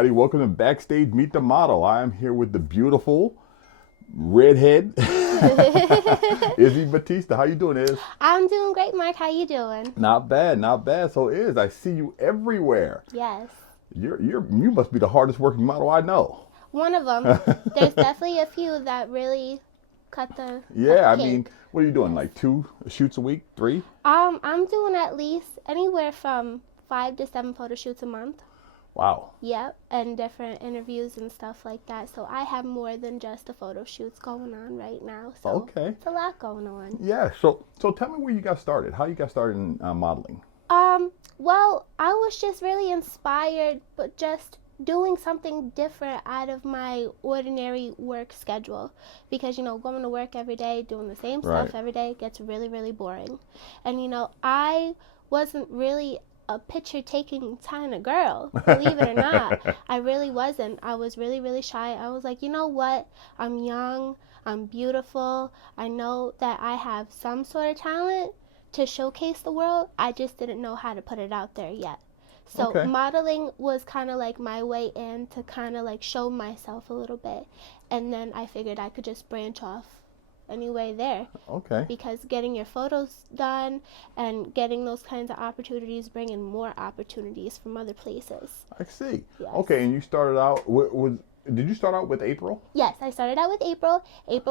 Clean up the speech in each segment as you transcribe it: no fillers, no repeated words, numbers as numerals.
everybody. Welcome to Backstage Meet the Model. I am here with the beautiful redhead, Izzie Batista. How you doing, Iz? I'm doing great, Mark. How you doing? Not bad, not bad. So, Iz, I see you everywhere. Yes. You must be the hardest working model I know. One of them. There's definitely a few that really cut the Yeah, I cake. mean, what are you doing? Like 2 shoots a week, 3? I'm doing at least anywhere from 5 to 7 photo shoots a month. Wow. Yep, and different interviews and stuff like that. So I have more than just the photo shoots going on right now. So Okay. it's a lot going on. Yeah. So tell me where you got started. How you got started in modeling? Well, I was just really inspired, but just doing something different out of my ordinary work schedule, because going to work every day doing the same stuff Right. every day gets really, really boring. And I wasn't really a picture taking kind of girl, believe it or not. I really wasn't. I was really, really shy. I was like, you know what, I'm young, I'm beautiful, I know that I have some sort of talent to showcase the world. I just didn't know how to put it out there yet. So Okay. modeling was kind of like my way in to kind of like show myself a little bit. And then I figured I could just branch off anyway there. Okay. Because getting your photos done and getting those kinds of opportunities bring in more opportunities from other places. I see. Yes. Okay, and you started out did you start out with April? Yes, I started out with April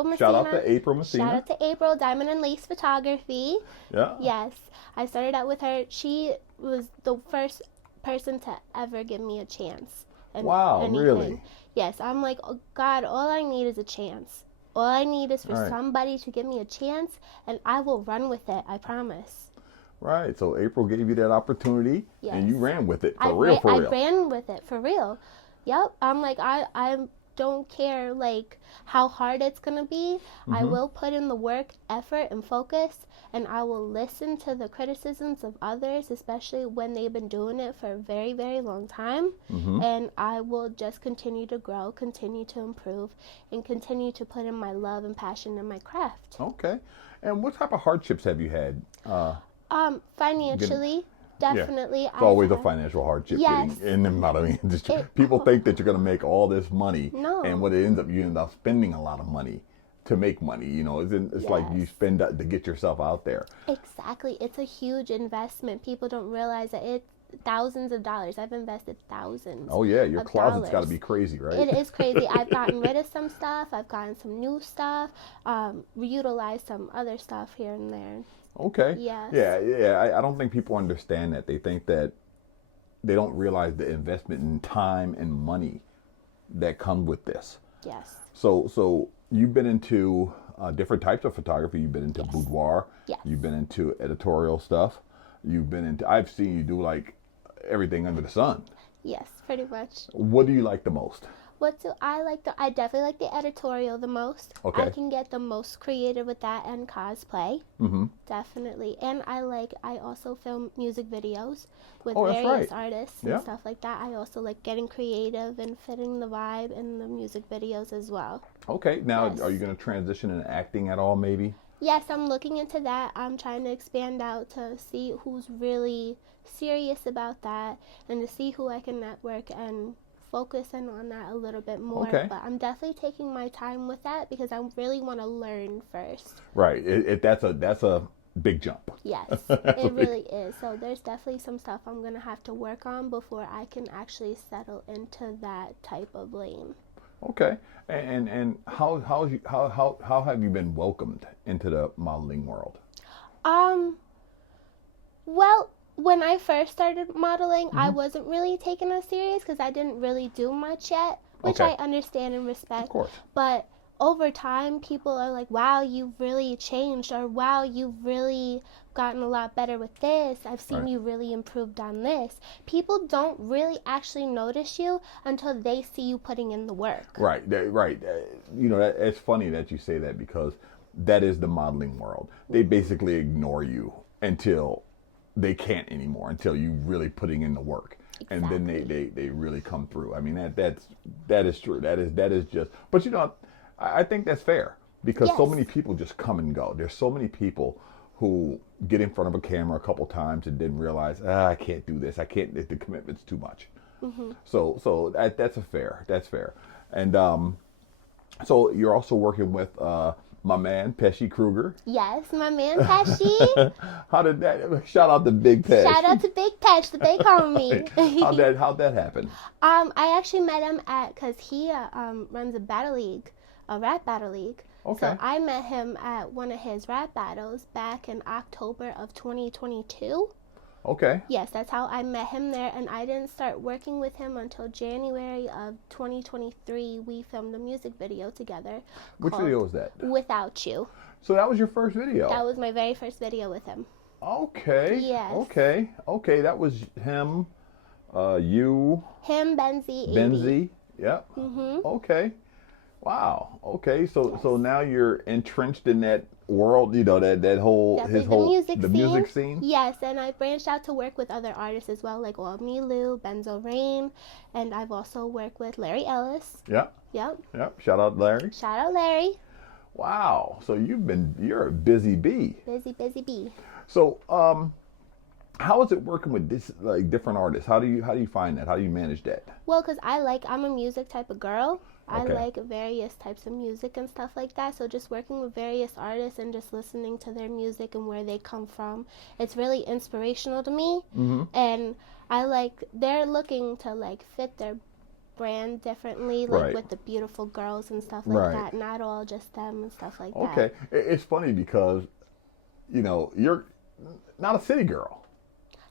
Messina. Shout out to April Messina. Shout out to April, Diamond and Lace Photography. Yeah. Yes, I started out with her. She was the first person to ever give me a chance. Wow, really? Yes, I'm like, oh, God, all I need is a chance. All I need is for Right. somebody to give me a chance, and I will run with it, I promise. Right. So April gave you that opportunity, Yes. and you ran with it I real. ran with it, for real. Yep, I'm like, I don't care, like, how hard it's going to be. I will put in the work, effort, and focus, and I will listen to the criticisms of others, especially when they've been doing it for a very, very long time. And I will just continue to grow, continue to improve, and continue to put in my love and passion in my craft. Okay. And what type of hardships have you had? Financially, definitely. It's always a financial hardship Yes. getting in the modeling industry. People think that you're going to make all this money, No. and what it ends up, you end up spending a lot of money to make money. It's like you Yes. spend that to get yourself out there. Exactly. It's a huge investment. People don't realize that it's thousands of dollars. I've invested thousands. Oh yeah, your of closet's got to dollars. be crazy, right? It is crazy. I've gotten rid of some stuff. I've gotten some new stuff. Reutilized some other stuff here and there. Okay. Yes. Yeah. I don't think people understand that. They think that they don't realize the investment in time and money that come with this. Yes. So you've been into different types of photography. You've been into Yes. boudoir. Yes. You've been into editorial stuff. You've been into. I've seen you do like everything under the sun. Yes, pretty much. What do you like the most? What do I like? I definitely like the editorial the most. Okay. I can get the most creative with that and cosplay. Mm-hmm. Definitely. And I also film music videos with Oh, that's various right. artists Yeah. and stuff like that. I also like getting creative and fitting the vibe in the music videos as well. Okay. Now, Yes. are you going to transition into acting at all? Maybe. Yes, I'm looking into that. I'm trying to expand out to see who's really serious about that and to see who I can network and focus in on that a little bit more. Okay. But I'm definitely taking my time with that because I really want to learn first. Right. That's a big jump. Yes, it really is. So there's definitely some stuff I'm going to have to work on before I can actually settle into that type of lane. Okay. And how have you been welcomed into the modeling world? Well, when I first started modeling, I wasn't really taken as serious because I didn't really do much yet, which Okay. I understand and respect. Of course. But over time, people are like, wow, you've really changed, or wow, you've really gotten a lot better with this. I've seen Right. you really improved on this. People don't really actually notice you until they see you putting in the work. Right. Right. It's funny that you say that because that is the modeling world. They basically ignore you until they can't anymore, until you really putting in the work. And then they really come through. I mean, that is true. That is just, but I think that's fair because so Yes. many people just come and go. There's so many people who get in front of a camera a couple times and then realize, I can't do this. I can't, the commitment's too much. So that's fair. And so you're also working with my man Pesci Kruger. Yes, my man Pesci. How did that? Shout out to Big Pesh. Shout out to Big Pesh, the big homie. How'd that happen? I actually met him because he runs a rap battle league. Okay. So I met him at one of his rap battles back in October of 2022. Okay. Yes, that's how I met him there, and I didn't start working with him until January of 2023. We filmed a music video together. Which video was that? Without You. So that was your first video? That was my very first video with him. Okay. Yes. Okay. That was him, you. Him, Benzie. Benzie. Yep. Mhm. Okay. Wow. Okay. So now you're entrenched in that world, that whole music scene. Yes, and I branched out to work with other artists as well, like Milu, Benzo Rain, and I've also worked with Larry Ellis. Yep. Shout out Larry. Shout out Larry. Wow. So you're a busy bee. Busy bee. So how is it working with this different artists? How do you find that? How do you manage that? Well, because I'm a music type of girl. Okay. I like various types of music and stuff like that. So just working with various artists and just listening to their music and where they come from, it's really inspirational to me. Mm-hmm. And they're looking to fit their brand differently, Right. with the beautiful girls and stuff like Right. that. Not all just them and stuff like that. Okay. It's funny because, you're not a city girl.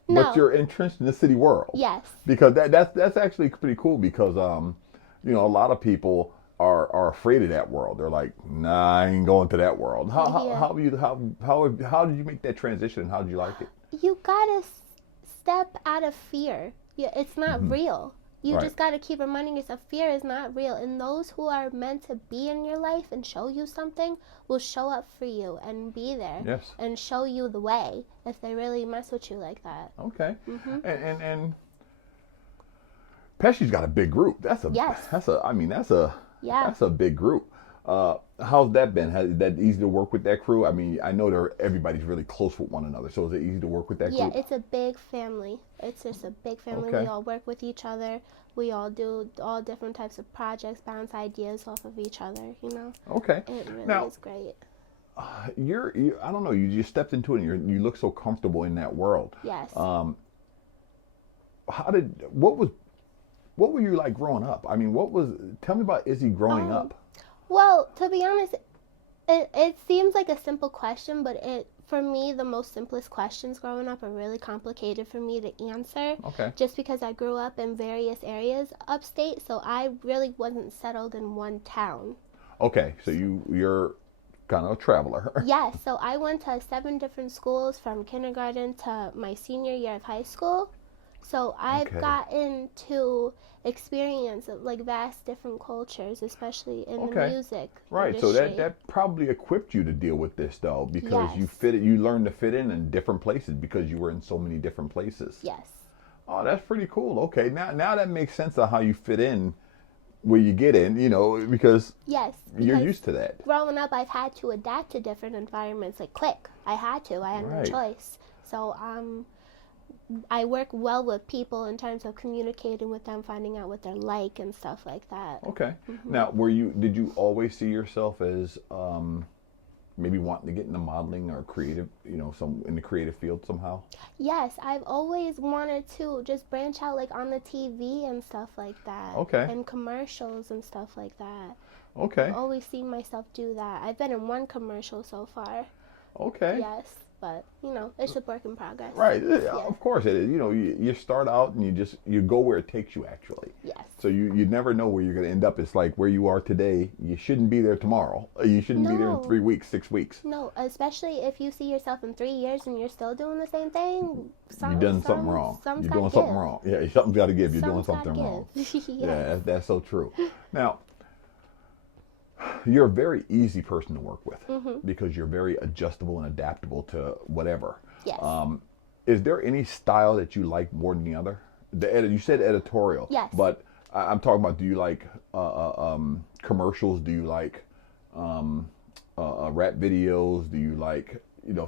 No. But you're entrenched in the city world. Yes. Because that's actually pretty cool because a lot of people are afraid of that world. They're like, nah, I ain't going to that world. How did you make that transition and how did you like it? You gotta step out of fear. It's not real. You Right. just gotta keep reminding yourself fear is not real, and those who are meant to be in your life and show you something will show up for you and be there. Yes. And show you the way if they really mess with you like that. Okay. And Pesci's got a big group. That's a big group. How's that been? Is that easy to work with that crew? I mean, I know everybody's really close with one another. So is it easy to work with that group? Yeah, it's a big family. It's just a big family. Okay. We all work with each other. We all do all different types of projects, bounce ideas off of each other, Okay. It really is great. I don't know, you just stepped into it and you look so comfortable in that world. Yes. What were you like growing up? I mean, tell me about Izzie growing up. Well, to be honest, it seems like a simple question, but for me, the most simplest questions growing up are really complicated for me to answer. Okay. Just because I grew up in various areas upstate, so I really wasn't settled in one town. Okay, so you're kind of a traveler. Yes, so I went to 7 different schools from kindergarten to my senior year of high school. So I've gotten to experience vast different cultures, especially in the music Right, industry. so that probably equipped you to deal with this though, because Yes. you learned to fit in different places because you were in so many different places. Yes. Oh, that's pretty cool. Okay, now that makes sense of how you fit in where you get in, because Yes. you're because used to that. growing up, I've had to adapt to different environments quick. I had no Right. choice. So I work well with people in terms of communicating with them, finding out what they're like and stuff like that. Okay. Now, did you always see yourself as maybe wanting to get into modeling or creative, in the creative field somehow? Yes, I've always wanted to just branch out on the TV and stuff like that. Okay. And commercials and stuff like that. Okay. I've always seen myself do that. I've been in one commercial so far. Okay. Yes, but it's a work in progress. Right. Of course it is. You start out and you go where it takes you actually. Yes. So you never know where you're going to end up. It's like where you are today. You shouldn't be there tomorrow. You shouldn't be there in 3 weeks, 6 weeks. No, especially if you see yourself in 3 years and you're still doing the same thing. You've done something wrong. You're doing something wrong. Yeah, something's got to give. You're doing something wrong. Yes. Yeah, that's so true. Now, you're a very easy person to work with because you're very adjustable and adaptable to whatever. Yes. Is there any style that you like more than the other? You said editorial. Yes. But I'm talking about, do you like commercials? Do you like rap videos? Do you like,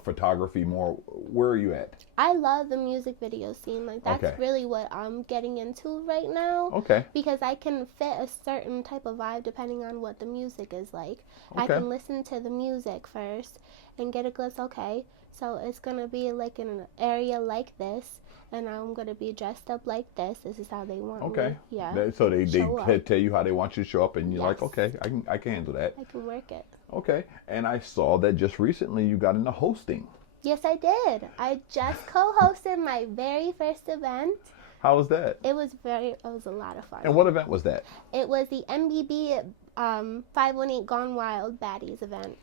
photography more? Where are you at? I love the music video scene. Like, that's Okay. really what I'm getting into right now. Okay. Because I can fit a certain type of vibe depending on what the music is like. I Okay. can listen to the music first and get a glimpse. Okay, so it's gonna be like in an area like this, and I'm gonna be dressed up like this. This is how they want Okay. me. Yeah. So they Show up. tell you how they want you to show up, and you're like, Yes. okay, I can handle that. I can work it. Okay. And I saw that just recently you got into hosting. Yes, I did. I just co-hosted my very first event. How was that? It was a lot of fun. And what event was that? It was the MBB 518 Gone Wild Baddies event.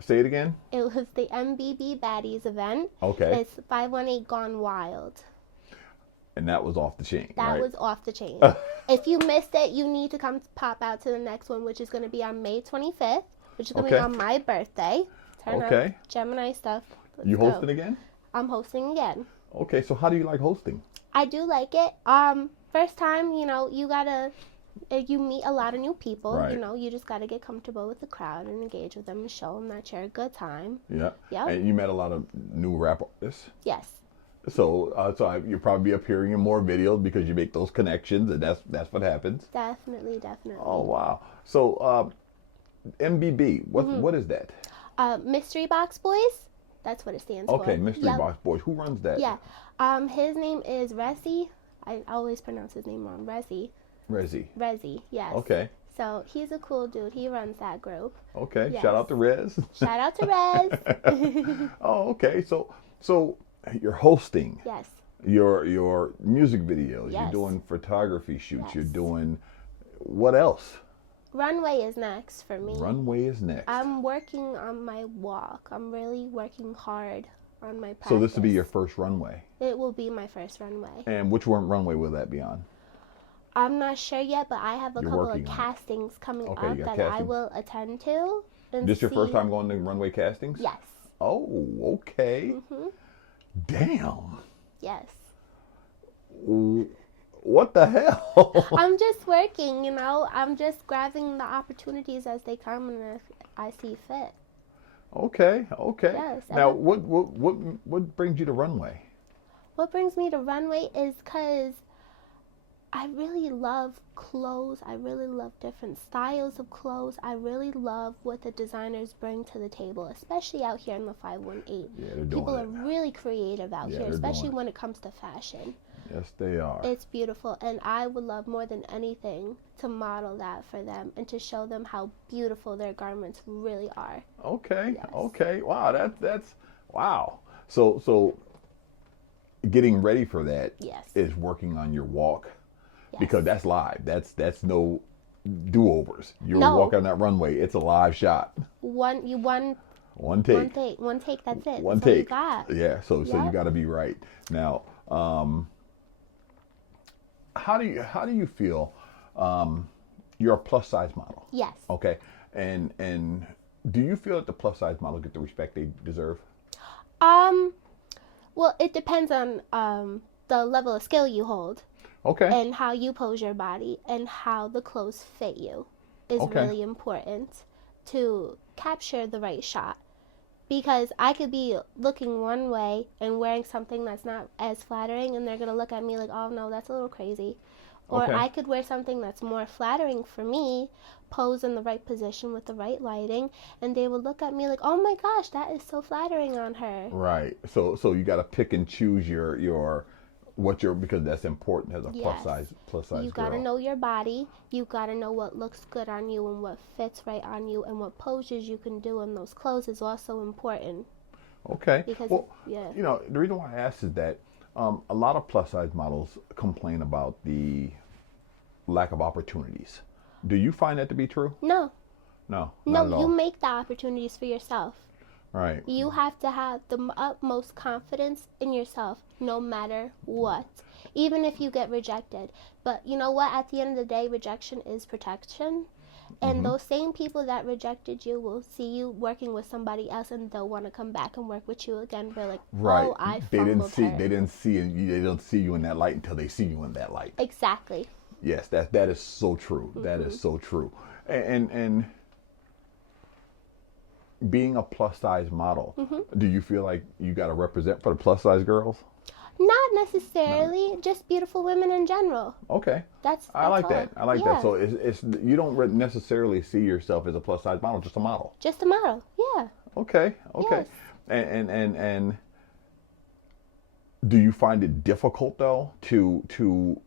Say it again. It was the MBB Baddies event. Okay. It's 518 Gone Wild. And that was off the chain. That right? was off the chain. If you missed it, you need to come pop out to the next one, which is going to be on May 25th, which is going to be on my birthday. Turn up Gemini stuff. Let's You go. hosting again? I'm hosting again. Okay, so how do you like hosting? I do like it. First time, you meet a lot of new people. Right. You just got to get comfortable with the crowd and engage with them and show them that you're a good time. Yeah. Yeah. And you met a lot of new rap artists. Yes. So you'll probably be appearing in more videos because you make those connections, and that's what happens. Definitely. Oh wow! So MBB, what is that? Mystery Box Boys. That's what it stands for. Okay, Mystery Box Boys. Who runs that? Yeah. His name is Rezi. I always pronounce his name wrong. Rezi. Yes. Okay. So he's a cool dude. He runs that group. Okay. Yes. Shout out to Rez. Shout out to Rez. Oh, okay. So you're hosting. Yes. Your music videos. Yes. You're doing photography shoots. Yes. You're doing what else? Runway is next for me. Runway is next. I'm working on my walk. I'm really working hard on my practice. So this will be your first runway. It will be my first runway. And which one runway will that be on? I'm not sure yet, but I have a You're couple working of on it. castings coming Okay, up you got that I castings. will attend to. This your first time going to runway castings? Yes. Oh, okay. Damn. Yes. What the hell? I'm just working, I'm just grabbing the opportunities as they come and if I see fit. Okay. Yes, Now, what brings you to runway? What brings me to runway is because I really love clothes. I really love different styles of clothes. I really love what the designers bring to the table, especially out here in the 518. Yeah, they're doing People it. are really creative out Yeah, here, they're especially doing it. when it comes to fashion. Yes, they are. It's beautiful, and I would love more than anything to model that for them and to show them how beautiful their garments really are. Okay. Yes. Okay. Wow. That's wow. So getting ready for that Yes. is working on your walk. Yes. Because that's live. That's no do-overs. You're No. walking on that runway. It's a live shot. One take. One take. That's it. One That's all you take. got. Yeah. So you Yep. got to be right. Now, how do you feel? You're a plus size model. Yes. Okay. And do you feel that the plus size models get the respect they deserve? Well, it depends on the level of skill you hold. Okay. And how you pose your body and how the clothes fit you is Okay. really important to capture the right shot. Because I could be looking one way and wearing something that's not as flattering, and they're going to look at me like, oh no, that's a little crazy. Or Okay. I could wear something that's more flattering for me, pose in the right position with the right lighting, and they will look at me like, oh my gosh, that is so flattering on her. Right. So you got to pick and choose your because that's important as a Yes. plus size You girl. gotta know your body. You gotta know what looks good on you and what fits right on you, and what poses you can do in those clothes is also important. Okay. Because Well, yeah. the reason why I asked is that a lot of plus size models complain about the lack of opportunities. Do you find that to be true? No, No. Not at all. you make the opportunities for yourself. Right. You have to have the utmost confidence in yourself, no matter what, even if you get rejected. But you know what? At the end of the day, rejection is protection. And those same people that rejected you will see you working with somebody else, and they'll want to come back and work with you again. They're like, Right. oh, I They didn't fumbled see. her. They don't see you in that light until they see you in that light. Exactly. Yes, that is so true. That is so true. And being a plus size model, do you feel like you got to represent for the plus size girls? Not necessarily, just beautiful women in general. Okay. That's I like all. that. I like that. So it's you don't necessarily see yourself as a plus size model, just a model. Just a model. Yeah. Okay. Okay. Yes. And do you find it difficult though to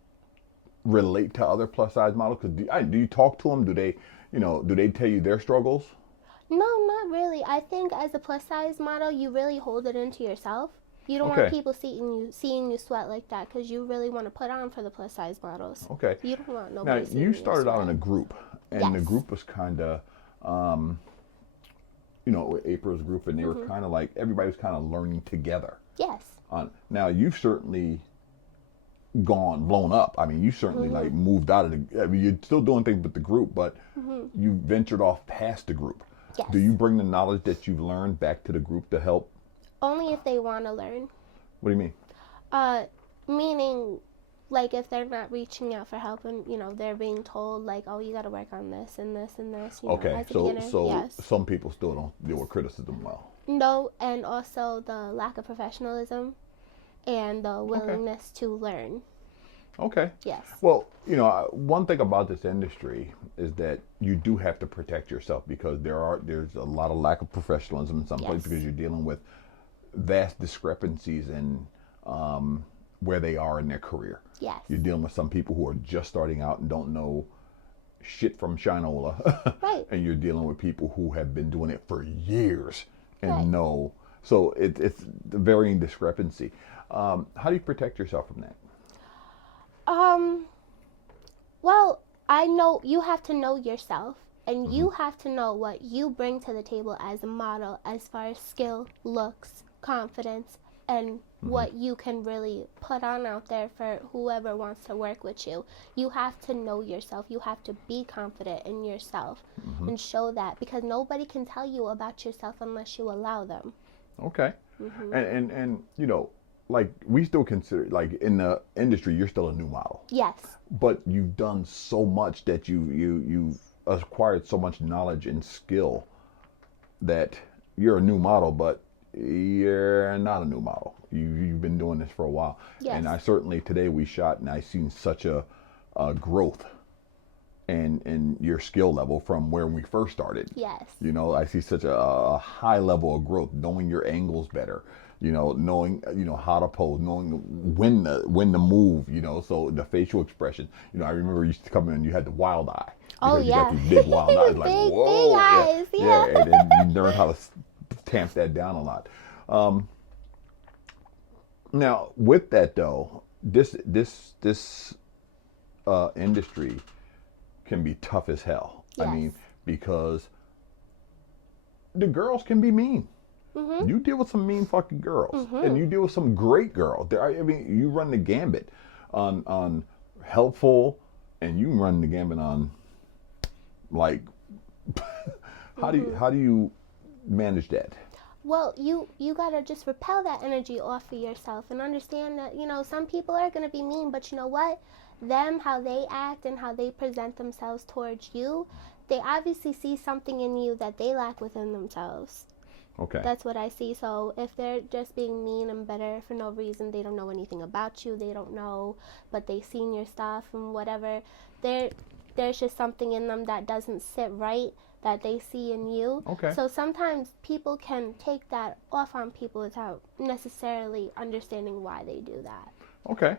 relate to other plus size models? Because do you talk to them? Do they tell you their struggles? No, not really. I think as a plus size model, you really hold it into yourself. You don't Okay. want people seeing you sweat like that, because you really want to put on for the plus size models. Okay. You don't want Now nobody seeing you started out sweat. in a group, and the group was kind of, April's group, and they were kind of like everybody was kind of learning together. Yes. Now you've certainly blown up. I mean, you certainly like moved out of the. I mean, you're still doing things with the group, but you ventured off past the group. Yes. Do you bring the knowledge that you've learned back to the group to help? Only if they want to learn. What do you mean? Meaning, like, if they're not reaching out for help and, they're being told, like, oh, you got to work on this and this and this, Okay, as a so beginner. Yes. some people still don't deal with criticism well. No, and also the lack of professionalism and the willingness to learn. Okay. Yes. Well, one thing about this industry is that you do have to protect yourself, because there's a lot of lack of professionalism in some places, because you're dealing with vast discrepancies in where they are in their career. Yes. You're dealing with some people who are just starting out and don't know shit from Shinola. Right. And you're dealing with people who have been doing it for years and know. So it's the varying discrepancy. How do you protect yourself from that? Well, I know you have to know yourself, and you have to know what you bring to the table as a model, as far as skill, looks, confidence, and what you can really put on out there for whoever wants to work with you. You have to know yourself. You have to be confident in yourself and show that, because nobody can tell you about yourself unless you allow them. Okay. And like, we still consider, like, in the industry, you're still a new model. Yes. But you've done so much that you've acquired so much knowledge and skill that you're a new model, but you're not a new model. You've been doing this for a while. Yes. And I certainly, today we shot, and I seen such a growth in your skill level from where we first started. Yes. I see such a high level of growth, knowing your angles better, knowing, how to pose, knowing when to move, so the facial expression. I remember you used to come in and you had the wild eye. Oh, You yeah. got these big wild eyes, like, Big whoa. eyes, yeah. And then you learn how to tamp that down a lot. Now, with that though, this industry can be tough as hell. Yes. I mean, because the girls can be mean. You deal with some mean fucking girls, and you deal with some great girls. You run the gambit on helpful, and you run the gambit on, like, how do you manage that? Well, you gotta just repel that energy off of yourself and understand that, some people are gonna be mean, but you know what? How they act and how they present themselves towards you, they obviously see something in you that they lack within themselves. Okay. That's what I see. So if they're just being mean and bitter for no reason, they don't know anything about you, they don't know, but they seen your stuff and whatever, there's just something in them that doesn't sit right, that they see in you. Okay. So sometimes people can take that off on people without necessarily understanding why they do that. Okay.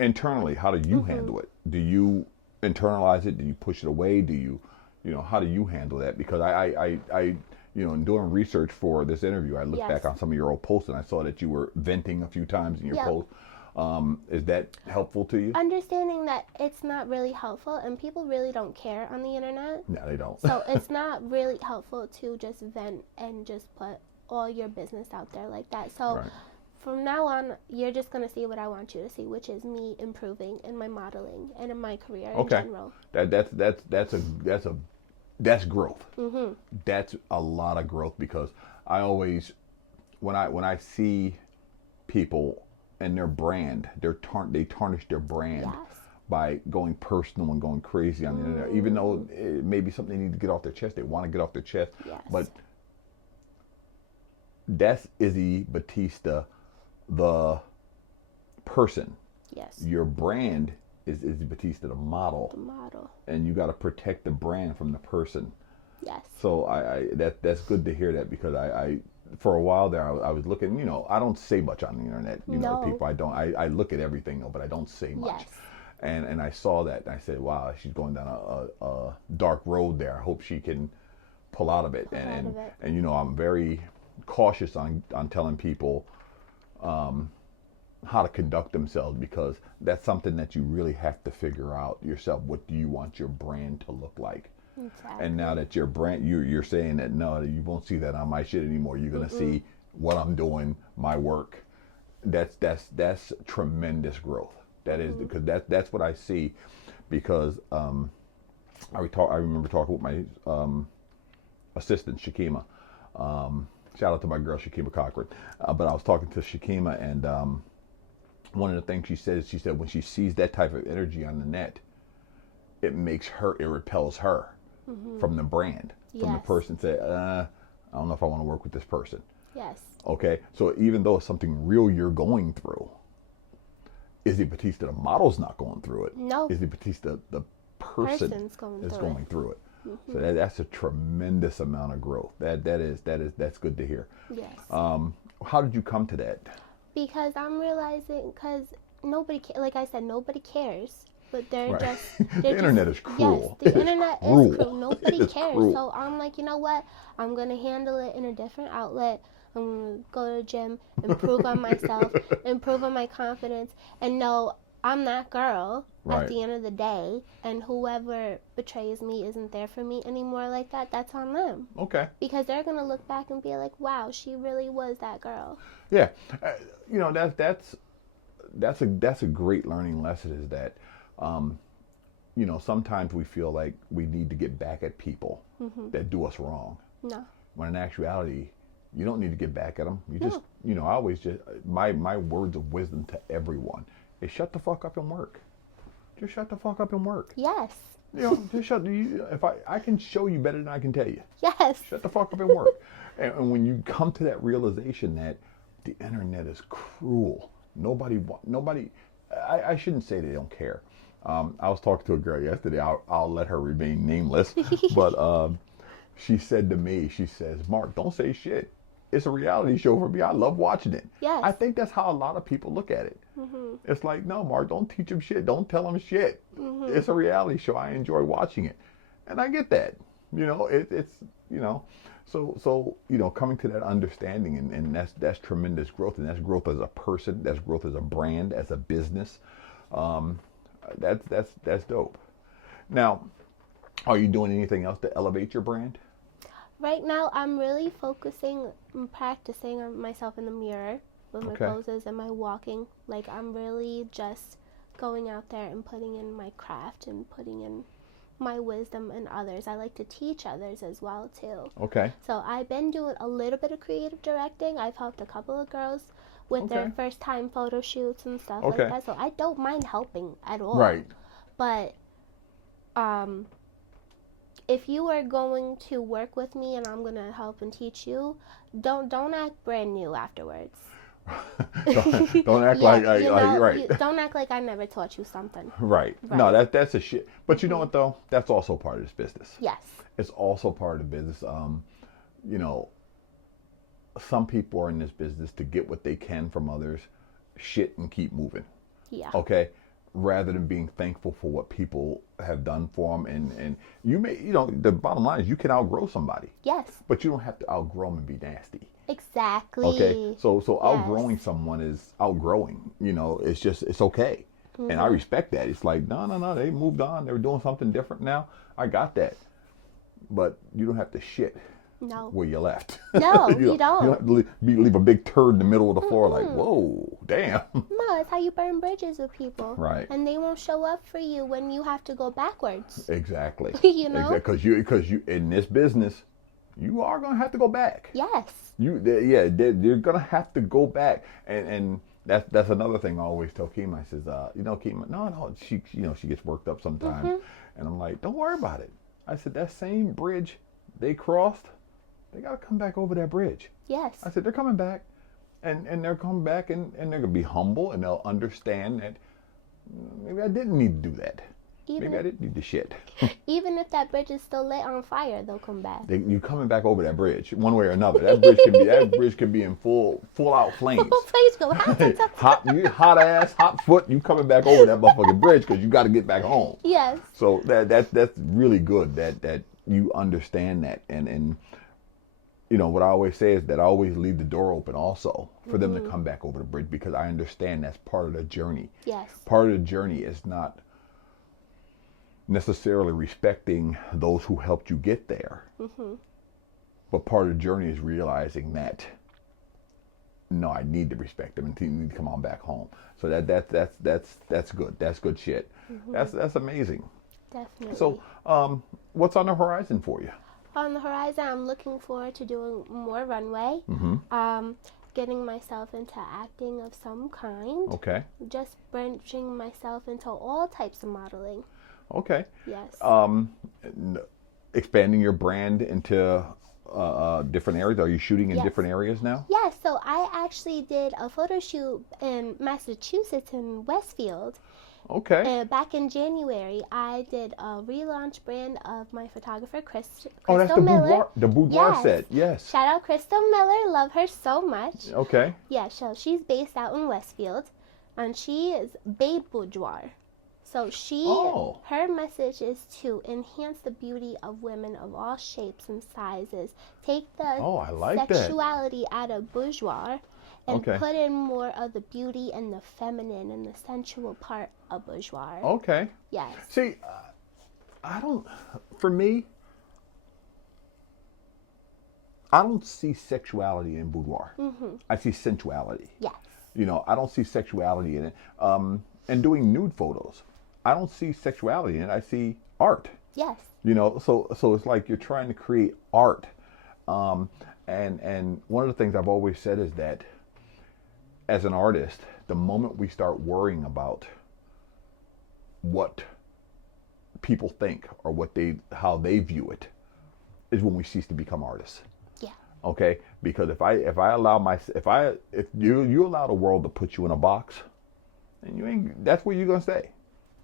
Internally, how do you handle it? Do you internalize it? Do you push it away? Do you, how do you handle that? Because I in doing research for this interview, I looked back on some of your old posts, and I saw that you were venting a few times in your post. Is that helpful to you? Understanding that it's not really helpful, and people really don't care on the internet. No, they don't. So it's not really helpful to just vent and just put all your business out there like that. So from now on, you're just going to see what I want you to see, which is me improving in my modeling and in my career in general. That's growth. That's a lot of growth, because I always, when I see people and their brand, they tarnish their brand by going personal and going crazy on the internet, even though it may be something they need to get off their chest. They want to get off their chest. Yes. But that's Izzie Batista, the person. Yes. Your brand is Izzie Batista, the model. The model. And you got to protect the brand from the person. Yes. So that's good to hear that, because I for a while there I was looking, I don't say much on the internet. No. People, I look at everything though, but I don't say much. Yes. And I saw that and I said, wow, she's going down a dark road there. I hope she can pull out of it. And I'm very cautious on telling people how to conduct themselves, because that's something that you really have to figure out yourself. What do you want your brand to look like? Exactly. And now that your brand, you're saying that no, you won't see that on my shit anymore. You're gonna see what I'm doing, my work. That's tremendous growth. That is, because that's what I see. Because I remember talking with my assistant Shakima. Shout out to my girl Shakima Cochran. But I was talking to Shakima, and one of the things she said when she sees that type of energy on the net, it repels her from the brand, from the person. Say, I don't know if I want to work with this person. Yes. Okay, so even though it's something real you're going through, Izzie Batista, the model's not going through it. No. Izzie Batista, the person is going through it. So that's a tremendous amount of growth. That's good to hear. Yes. How did you come to that? Because I'm realizing, because like I said, nobody cares. But they're just... The internet is cruel. Yes, the internet is cruel. Nobody cares. Cruel. So I'm like, you know what? I'm going to handle it in a different outlet. I'm going to go to the gym, improve on myself, improve on my confidence, and know I'm that girl at the end of the day. And whoever betrays me isn't there for me anymore like that. That's on them. Okay. Because they're going to look back and be like, wow, she really was that girl. Yeah. That's a great learning lesson, is that sometimes we feel like we need to get back at people that do us wrong. No. When in actuality, you don't need to get back at them. You just, I always my words of wisdom to everyone is shut the fuck up and work. Just shut the fuck up and work. Yes. Just if I can show you better than I can tell you. Yes. Shut the fuck up and work. And when you come to that realization that the internet is cruel, nobody, I shouldn't say they don't care. I was talking to a girl yesterday. I'll let her remain nameless, but she said to me, she says, "Mark, don't say shit. It's a reality show for me. I love watching it." Yes. I think that's how a lot of people look at it. It's like, no, Mark, don't teach them shit. Don't tell them shit. It's a reality show. I enjoy watching it, and I get that. It's So coming to that understanding, and that's tremendous growth, and that's growth as a person, that's growth as a brand, as a business. That's dope. Now, are you doing anything else to elevate your brand? Right now, I'm really focusing on practicing on myself in the mirror with my poses and my walking. Like, I'm really just going out there and putting in my craft and putting in my wisdom in others. I like to teach others as well, too. Okay. So I've been doing a little bit of creative directing. I've helped a couple of girls with their first time photo shoots and stuff like that. So I don't mind helping at all. Right. But if you are going to work with me and I'm going to help and teach you, don't act brand new afterwards. don't act right. Don't act like I never taught you something. Right. No, that's a shit. But you know what though? That's also part of this business. Yes. It's also part of the business. Some people are in this business to get what they can from others, shit, and keep moving. Yeah. Okay. Rather than being thankful for what people have done for them, and you may, the bottom line is you can outgrow somebody. Yes. But you don't have to outgrow them and be nasty. Exactly. Okay. So outgrowing someone is outgrowing. It's okay. And I respect that. It's like, no, they moved on. They're doing something different now. I got that. But you don't have to shit where you left. No, you don't. You don't have to leave a big turd in the middle of the floor like, whoa, damn. No, it's how you burn bridges with people. Right. And they won't show up for you when you have to go backwards. Exactly. Because you in this business, you are going to have to go back. Yes. You're going to have to go back. And that's another thing I always tell Kima. I says, Kima, no, she gets worked up sometimes, and I'm like, don't worry about it. I said, that same bridge they crossed, they got to come back over that bridge. Yes. I said, they're coming back, and they're coming back, and they're gonna be humble, and they'll understand that maybe I didn't need to do that. Maybe I didn't need to shit. Even if that bridge is still lit on fire, they'll come back. You're coming back over that bridge one way or another. That bridge can be in full out flames. Full flames go hot ass, hot foot. You coming back over that motherfucking bridge because you got to get back home. Yes. So that's really good that you understand that, and what I always say is that I always leave the door open also for them to come back over the bridge, because I understand that's part of the journey. Yes. Part of the journey is not necessarily respecting those who helped you get there, but part of the journey is realizing that no, I need to respect them and need to come on back home. So that's good. That's good shit. That's amazing. Definitely. So what's on the horizon for you? On the horizon, I'm looking forward to doing more runway. Getting myself into acting of some kind. Okay. Just branching myself into all types of modeling. Okay. Yes. Expanding your brand into different areas. Are you shooting in different areas now? Yes. So I actually did a photo shoot in Massachusetts in Westfield. Okay. Back in January, I did a relaunch brand of my photographer, Crystal that's the Miller. boudoir set. Yes. Shout out Crystal Miller. Love her so much. Okay. Yeah, so she's based out in Westfield, and she is Babe Boudoir. So her message is to enhance the beauty of women of all shapes and sizes. Take the sexuality out of boudoir and put in more of the beauty and the feminine and the sensual part of boudoir. Okay. Yes. See, for me, I don't see sexuality in boudoir. I see sensuality. Yes. I don't see sexuality in it. And doing nude photos, I don't see sexuality in it. I see art. Yes. So it's like you're trying to create art. And one of the things I've always said is that as an artist, the moment we start worrying about what people think or how they view it is when we cease to become artists. Yeah. Okay? Because if you allow the world to put you in a box, and that's where you're gonna stay.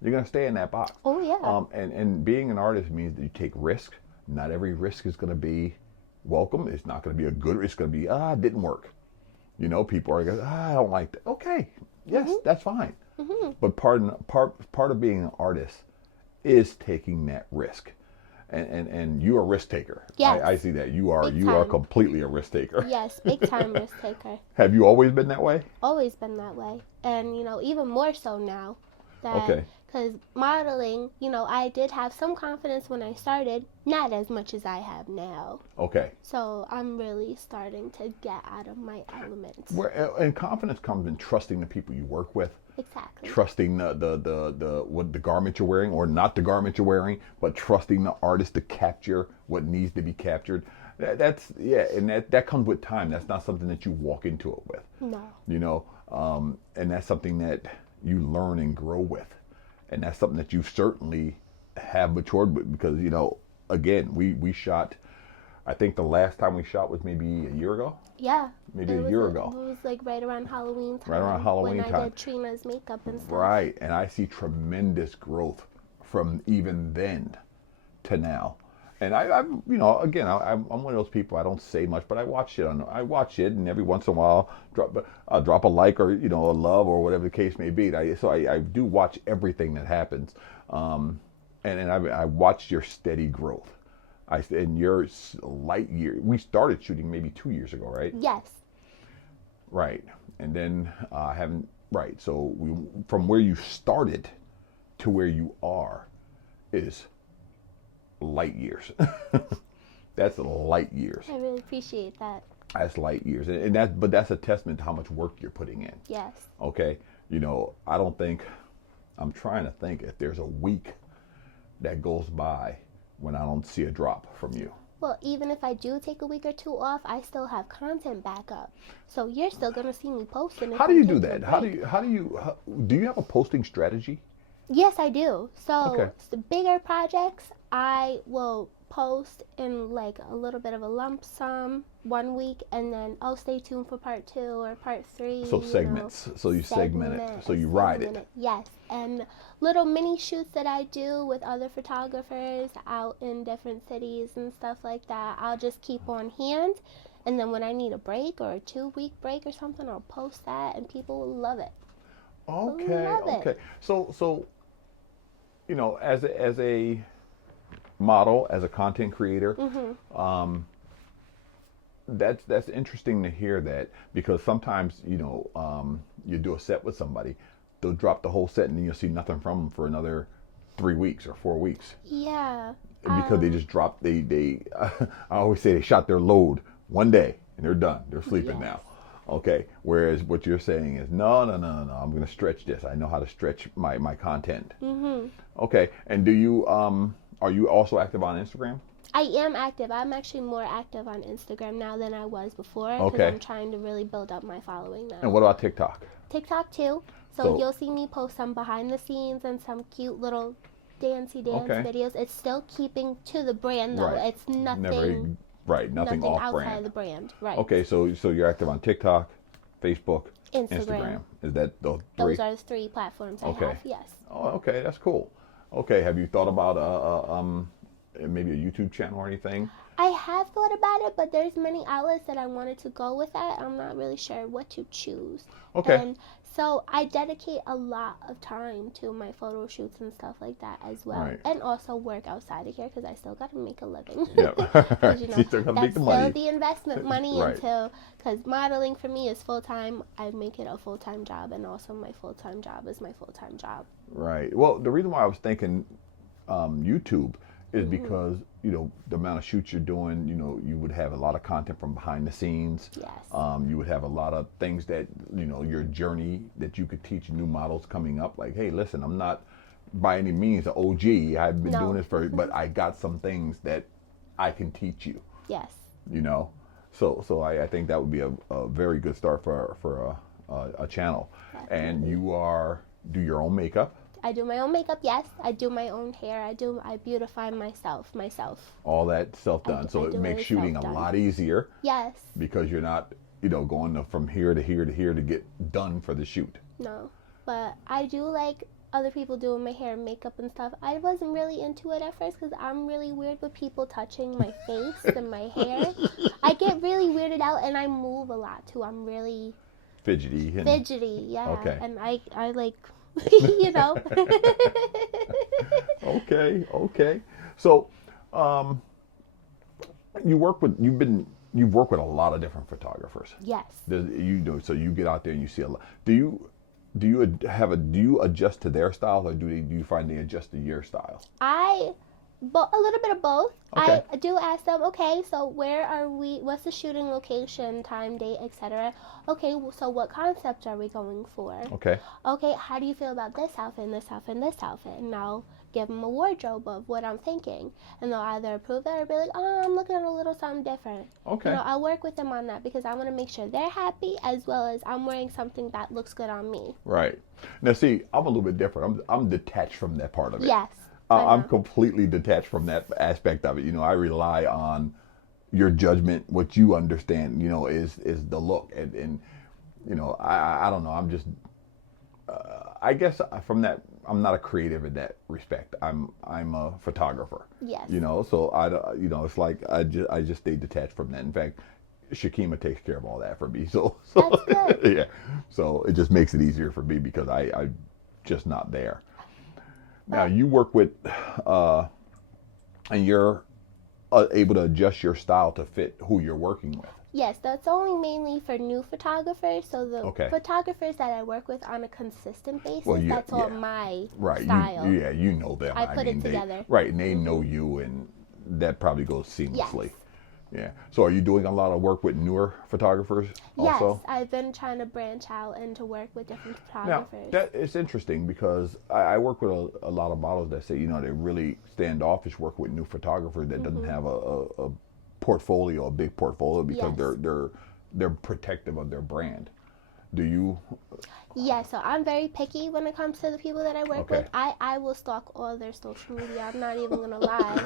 You're gonna stay in that box. Oh yeah. And being an artist means that you take risks. Not every risk is gonna be welcome. It's not gonna be a good risk. It's gonna be it didn't work. People are going, I don't like that. Okay, yes, that's fine. But part of being an artist is taking that risk, and you're a risk taker. Yes. I see that you are completely a risk taker. Yes, big time risk taker. Have you always been that way? Always been that way, and even more so now. Because modeling, I did have some confidence when I started, not as much as I have now. Okay. So I'm really starting to get out of my element. And confidence comes in trusting the people you work with. Exactly. Trusting the garment you're wearing, or not the garment you're wearing, but trusting the artist to capture what needs to be captured. And that comes with time. That's not something that you walk into it with. No. And that's something that you learn and grow with. And that's something that you certainly have matured with, because, again, we shot, I think the last time we shot was maybe a year ago. Yeah. Maybe a year ago. It was like right around Halloween time. Right around Halloween when time. I did Trina's makeup and stuff. Right. And I see tremendous growth from even then to now. And I'm one of those people, I don't say much, but I watch it, and every once in a while I'll drop a like or, a love or whatever the case may be. So I do watch everything that happens. And I watch your steady growth. And your light year, we started shooting maybe 2 years ago, right? Yes. Right. And then so from where you started to where you are is light years. That's light years. I really appreciate that. That's light years, but that's a testament to how much work you're putting in. Yes. Okay. I'm trying to think if there's a week that goes by when I don't see a drop from you. Well, even if I do take a week or two off, I still have content backup. So you're still gonna see me posting. How do you do that? Do you have a posting strategy? Yes, I do. So Okay. the bigger projects, I will post in like a little bit of a lump sum 1 week, and then stay tuned for part 2 or part 3. So segments. So you segment it. So you ride it. Yes, and little mini shoots that I do with other photographers out in different cities and stuff like that. I'll just keep on hand, and then when I need a break or a 2-week break or something, I'll post that, and people will love it. Okay. Love it. Okay. So as a model, as a content creator, that's interesting to hear that, because sometimes you do a set with somebody, they'll drop the whole set and then you'll see nothing from them for another 3 weeks or 4 weeks. Yeah. Because they just dropped. They I always say they shot their load one day and they're done. They're sleeping now. Okay. Whereas what you're saying is no. I'm going to stretch this. I know how to stretch my content. Okay. And are you also active on Instagram? I am active. I'm actually more active on Instagram now than I was before, because Okay. I'm trying to really build up my following now. And what about TikTok? TikTok too. So you'll see me post some behind the scenes and some cute little dancey dance videos. It's still keeping to the brand though. Right. It's nothing. Nothing off outside brand. of the brand. Right. Okay, so you're active on TikTok, Facebook, Instagram. Is that those 3? Those are the 3 platforms I have. Yes. Oh, okay, that's cool. Okay, have you thought about maybe a YouTube channel or anything? I have thought about it, but there's many outlets that I wanted to go with that. I'm not really sure what to choose. Okay. And so I dedicate a lot of time to my photo shoots and stuff like that as well. Right. And also work outside of here, because I still got to make a living. Yeah. You Still gotta that's make the money. still the investment money Right. because modeling for me is full-time. I make it a full-time job, and also my full-time job is my full-time job. Right. Well, the reason why I was thinking YouTube is because the amount of shoots you're doing, you would have a lot of content from behind the scenes. Yes. You would have a lot of things that your journey that you could teach new models coming up. Like, hey, listen, I'm not by any means an OG. I've been doing this but I got some things that I can teach you. Yes. So I think that would be a very good start for a channel. Definitely. And you do your own makeup. I do my own makeup, yes. I do my own hair. I beautify myself. All that self-done. So it makes shooting a lot easier. Yes. Because you're not, going from here to here to here to get done for the shoot. No. But I do like other people doing my hair and makeup and stuff. I wasn't really into it at first because I'm really weird with people touching my face and my hair. I get really weirded out, and I move a lot too. I'm really fidgety. Yeah. Okay. And I like... Okay. So, you've worked with a lot of different photographers. Yes. So you get out there and you see a lot. Do you adjust to their style, or do you find they adjust to your style? A little bit of both. Okay. I do ask them, okay, so where are we, what's the shooting location, time, date, etc. Okay, so what concept are we going for? Okay, how do you feel about this outfit and this outfit and this outfit? And I'll give them a wardrobe of what I'm thinking. And they'll either approve it or be like, oh, I'm looking at a little something different. Okay. I'll work with them on that, because I want to make sure they're happy, as well as I'm wearing something that looks good on me. Right. Now see, I'm a little bit different. I'm detached from that part of it. Yes. I'm completely detached from that aspect of it. I rely on your judgment, what you understand, is the look. And I don't know. I'm just, I guess from that, I'm not a creative in that respect. I'm a photographer. Yes. So it's like I just stay detached from that. In fact, Shakima takes care of all that for me. So that's good. Yeah. So it just makes it easier for me because I'm just not there. Now you work with, and you're able to adjust your style to fit who you're working with. Yes, that's only mainly for new photographers. So the photographers that I work with on a consistent basis, that's all my style. You know them. I put it together. And they know you, and that probably goes seamlessly. Yes. Yeah. So are you doing a lot of work with newer photographers also? Yes, I've been trying to branch out and to work with different photographers. Now, it's interesting because I work with a lot of models that say, they really standoffish work with new photographers that doesn't have a portfolio, a big portfolio, because Yes. they're protective of their brand. Do you? Yeah, so I'm very picky when it comes to the people that I work Okay. with. I will stalk all their social media. I'm not even gonna lie.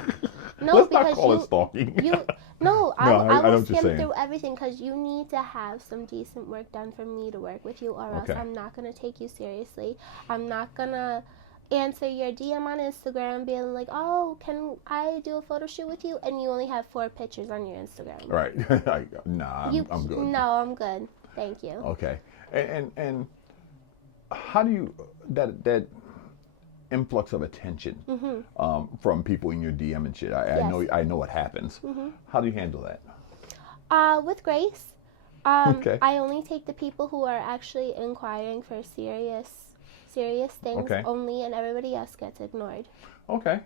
No, Let's not because call it stalking. I, No, I I know will what you're skim saying. through everything because you need to have some decent work done for me to work with you, or else Okay. I'm not gonna take you seriously. I'm not gonna answer your DM on Instagram being like, oh, can I do a photo shoot with you? And you only have 4 pictures on your Instagram. Right. Nah, I'm good. No, I'm good. Thank you. Okay. And how do you that influx of attention from people in your DM and shit? Yes. I know it happens. How do you handle that? With grace. Okay. I only take the people who are actually inquiring for serious things Okay. only, and everybody else gets ignored. Okay.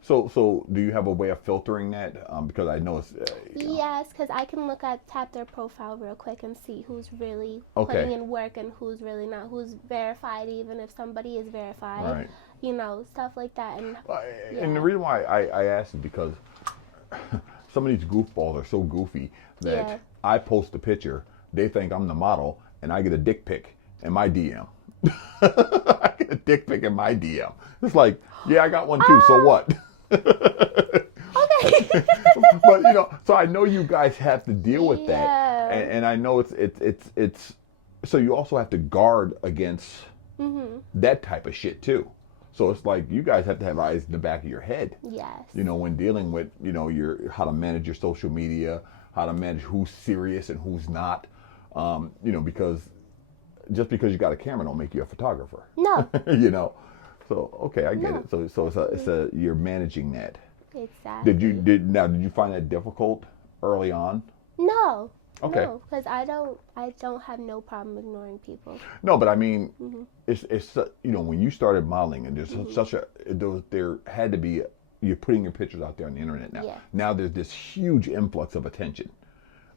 So do you have a way of filtering that? Because I know it's Yes, because I can tap their profile real quick and see who's really Okay. putting in work and who's really not, who's verified, even if somebody is verified. Right. You know, stuff like that. And the reason why I asked is because some of these goofballs are so goofy that Yeah. I post a picture, they think I'm the model, and I get a dick pic in my DM. I get a dick pic in my DM. It's like, yeah, I got one too. So what? Okay. But so I know you guys have to deal with that, Yeah. and I know it's. So you also have to guard against that type of shit too. So it's like you guys have to have eyes in the back of your head. Yes. When dealing with your how to manage your social media, how to manage who's serious and who's not. Because just because you got a camera don't make you a photographer. No. So okay, I get No. it. So you're managing that. Exactly. Did you find that difficult early on? No. Okay. No, because I don't have no problem ignoring people. No, but I mean, it's when you started modeling and there's there had to be you're putting your pictures out there on the internet now. Yeah. Now there's this huge influx of attention.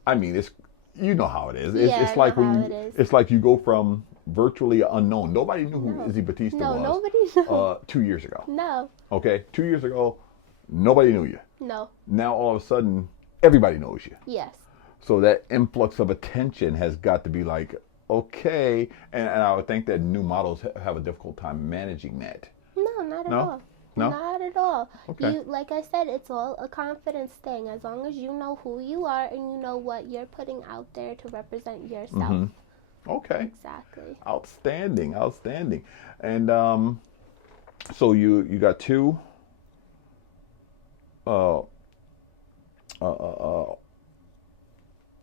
I mean, it's how it is. Yeah, It's like I know when how it is. it's like you go from virtually unknown. Nobody knew who Izzie Batista No, was. nobody knows. 2 years ago. No. Okay, 2 years ago, nobody knew you. No. Now all of a sudden, everybody knows you. Yes. So that influx of attention has got to be like, okay, and I would think that new models have a difficult time managing that. No, not at No? all. No? Not at all. Okay. Like I said, it's all a confidence thing. As long as you know who you are and you know what you're putting out there to represent yourself. Okay. Exactly. Outstanding. And so you got 2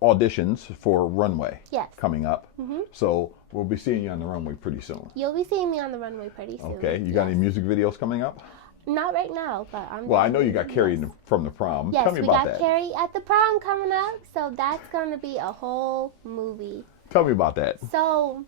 auditions for Runway Yes. coming up. So we'll be seeing you on the runway pretty soon. You'll be seeing me on the runway pretty soon. Okay. You got any music videos coming up? Not right now, but I'm. Well, I know you got definitely- Carrie from the prom. Yes, Tell me we about got that. Carrie at the prom coming up, so that's gonna be a whole movie. Tell me about that. So,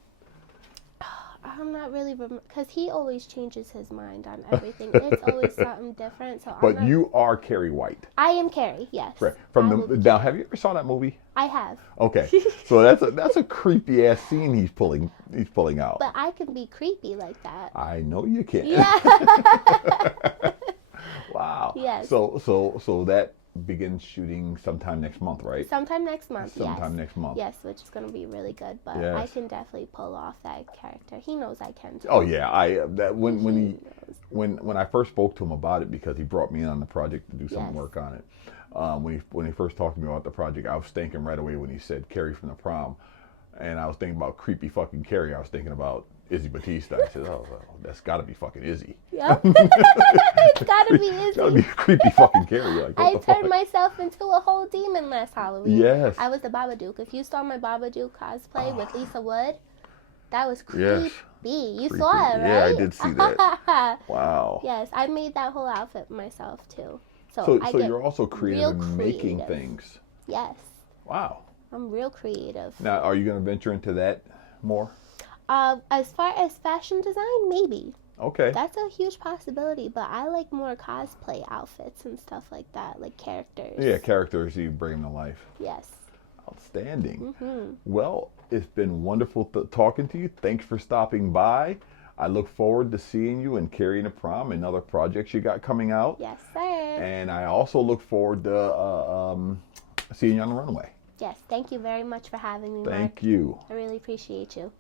I'm not really, because he always changes his mind on everything. It's always something different. So, But you are Carrie White. I am Carrie. Yes. Right. Now, have you ever saw that movie? I have. Okay. So that's a creepy ass scene he's pulling out. But I can be creepy like that. I know you can. Yeah. Wow. Yes. So that begins shooting sometime next month, right? Sometime next month. Sometime next month. Yes, which is going to be really good. But Yes. I can definitely pull off that character. He knows I can too. Oh yeah, when I first spoke to him about it, because he brought me in on the project to do some Yes. work on it. When he first talked to me about the project, I was thinking right away when he said Carrie from the prom, and I was thinking about creepy fucking Carrie. I was thinking about Izzie Batista. I said, oh, well, that's got to be fucking Izzie. Yep. It's got to be That would be Izzy. creepy fucking Carrie. Like, what I the turned fuck? myself into a whole demon last Halloween. Yes. I was the Babadook. If you saw my Babadook cosplay with Lisa Wood, that was creepy. Yes. You Creepy. saw it, right? Yeah, I did see that. Wow. Yes, I made that whole outfit myself too. So I get you're also creative real in making creative. things. Yes, Wow. I'm real creative. Now, are you going to venture into that more? As far as fashion design, maybe. Okay. That's a huge possibility, but I like more cosplay outfits and stuff like that, like characters. Yeah, characters you bring them to life. Yes. Outstanding. Well, it's been wonderful talking to you. Thanks for stopping by. I look forward to seeing you in Carrying the Prom and other projects you got coming out. Yes, sir. And I also look forward to seeing you on the runway. Yes, thank you very much for having me, Mark. Thank you. I really appreciate you.